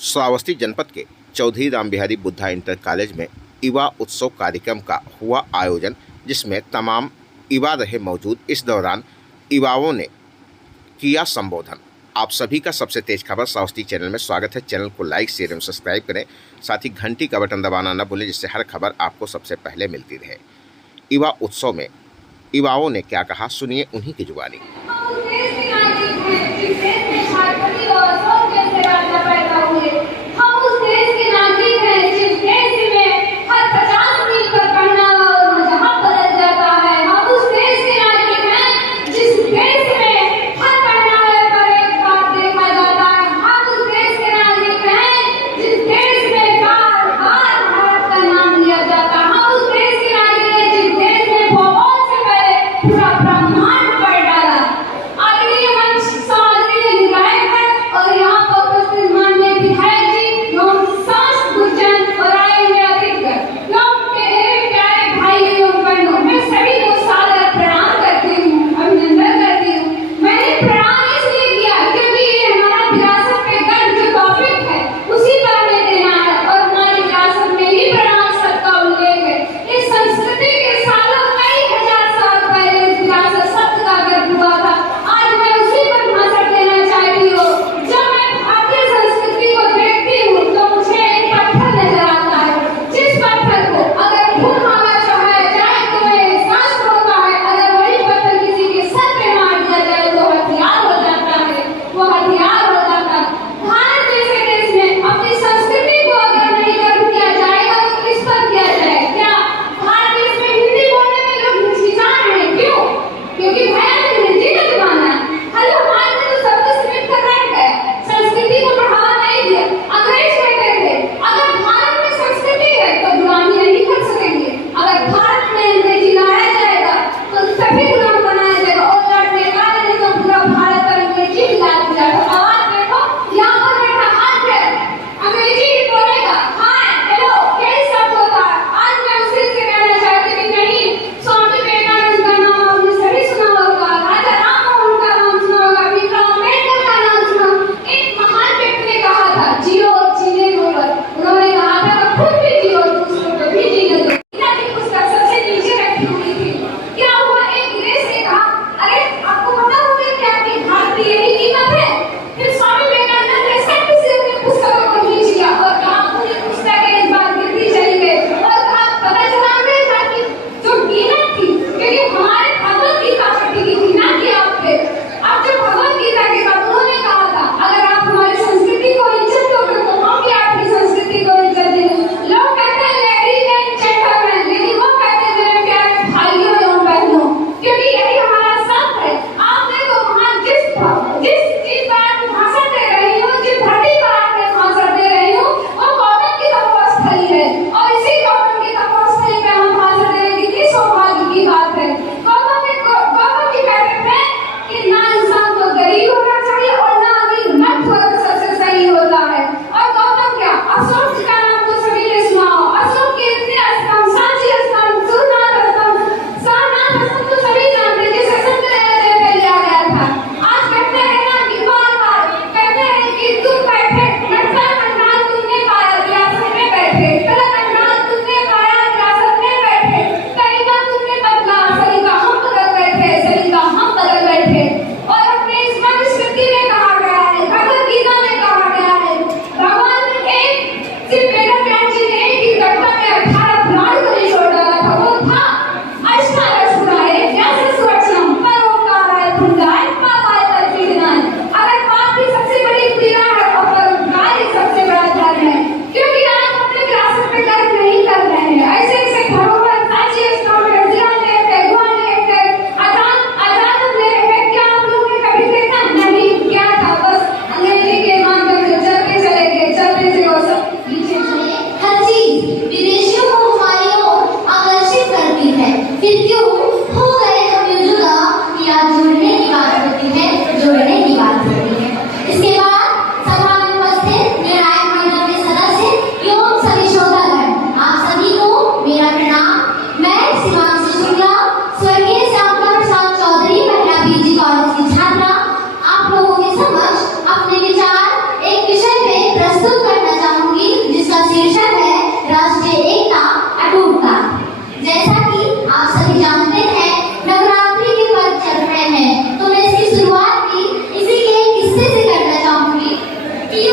श्रावस्ती जनपद के Chaudhary Ram Bihari Buddha inter college में युवा उत्सव कार्यक्रम का हुआ आयोजन, जिसमें तमाम युवा रहे मौजूद। इस दौरान युवाओं ने किया संबोधन। आप सभी का सबसे तेज खबर श्रावस्ती चैनल में स्वागत है। चैनल को लाइक, शेयर एवं सब्सक्राइब करें, साथ ही घंटी का बटन दबाना न भूलें, जिससे हर खबर आपको सबसे पहले मिलती रहे। युवा उत्सव में युवाओं ने क्या कहा, सुनिए उन्हीं की जुबानी।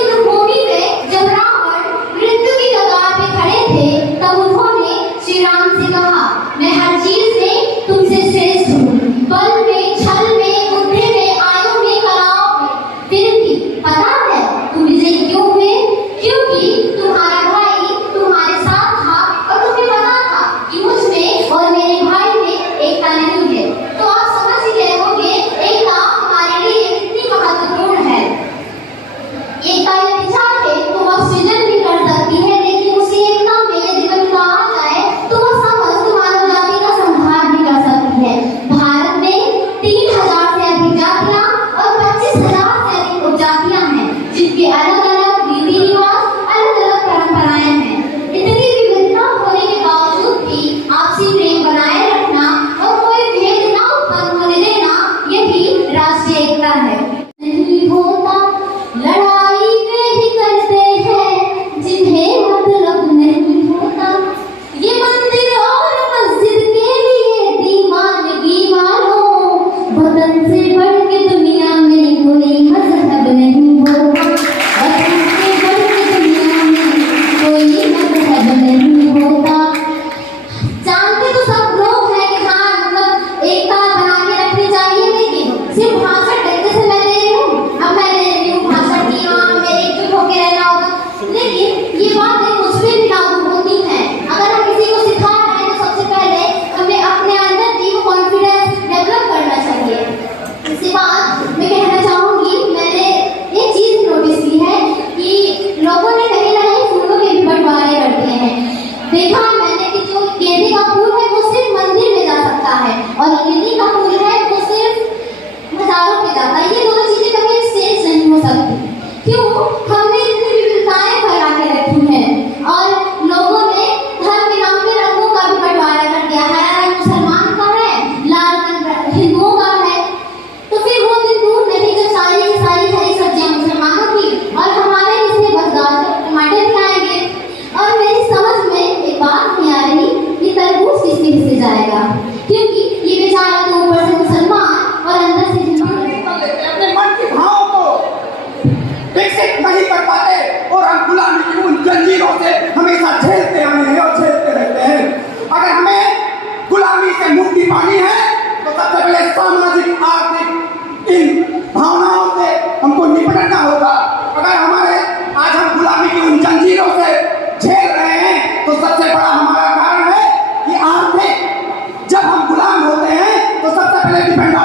युद्ध भूमि में जब रावण मृत्यु की कगार पे खड़े थे, तब उन्होंने श्री राम से कहा, मैं हर चीज में तुमसे श्रेष्ठ हूँ, बल में, छल में, बुद्धि में, आयु में, कलाओं में। फिर भी पता है तुम विजयी क्यों हुए? क्योंकि तुम्हारा भाई तुम्हारे साथ था और तुम्हें पता था कि मुझ में और मेरे भाई में एकता नहीं है। तो आप समझ ही गए होंगे एकता हमारे लिए कितनी महत्वपूर्ण है। एकता यदि चाहे तो वह सृजन भी कर सकती है, लेकिन उसी एकता में यदि कविता आ जाए तो वह समस्त मानव जाति का संहार भी कर सकती है। भारत में 3000 से अधिक जातियां और 25,000 से अधिक उपजातियां हैं, जिनके अलग अलग रीति रिवाज, अलग अलग परंपराएं हैं। इतनी विविधता होने के बावजूद भी आपसी प्रेम बनाए रखना और कोई भेद न उत्पन्न होने देना, यही राष्ट्रीय एकता है। नहीं होता लड़ाई वे ही करते हैं जिन्हें मतलब नहीं होता। ये मंदिर और मस्जिद के लिए दीवानगी मानो, वतन से बढ़ के दुनिया में कोई मजहब नहीं होता। वतन से बढ़ के दुनिया में कोई मजहब नहीं होता। जानते तो सब लोग हैं कि हाँ, मतलब एकता बना के रखनी चाहिए, लेकिन सिर्फ भाषण करके से मैं दे रही हूँ, अब मैं दे रही हूँ भाषण की, हाँ हमें एकजुट होकर रहना होगा, लेकिन ये बातें मुझ पे भी लागू होती हैं। अगर हम किसी को सिखा रहे हैं तो सबसे पहले हमें अपने अंदर की कॉन्फिडेंस डेवलप करना चाहिए। इसके बाद मैं कहना चाहूँगी, मैंने एक चीज़ नोटिस की है कि लोगों ने कहीं ना कहीं फूलों के भी बंटवारे करते हैं। देखा है मैंने कि जो गेंदे का फूल है वो सिर्फ मंदिर में जा सकता है और लिली का फूल है वो सिर्फ मज़ारों पे जाता है। ये दोनों चीजें कभी एक्सचेंज नहीं हो सकती। क्यों? हमने इतनी विविधताएं फैला के रखी हैं और लोगों ने धर्म के नाम पे रंगों का भी बंटवारा कर दिया। हरा रंग मुसलमान का है, लाल रंग हिंदुओं का है। तो फिर वो दिन दूर नहीं जब सारी की सारी हरी सब्जियां मुसलमानों की और हमारे इसमें बस गाजर टमाटर भी आएंगे। और मेरी समझ में एक बात नहीं आ रही कि तरबूज किसके हिस्से जाएगा, क्योंकि ये बेचारा तो ऊपर से मुसलमान और अंदर से हिंदू। अपने मन के भावों को विकसित नहीं कर पाते और हम गुलामी की उन जंजीरों से हमेशा झेलते आए हैं और झेलते रहते हैं। अगर हमें गुलामी से मुक्ति पानी है तो सबसे पहले सामाजिक आर्थिक इन भावनाओं से हमको निपटना होगा। अगर हमारे आज हम गुलामी की उन जंजीरों से झेल रहे हैं तो सबसे बड़ा हमारा कारण है कि आर्थिक, जब हम गुलाम होते हैं तो सबसे पहले डिपेंड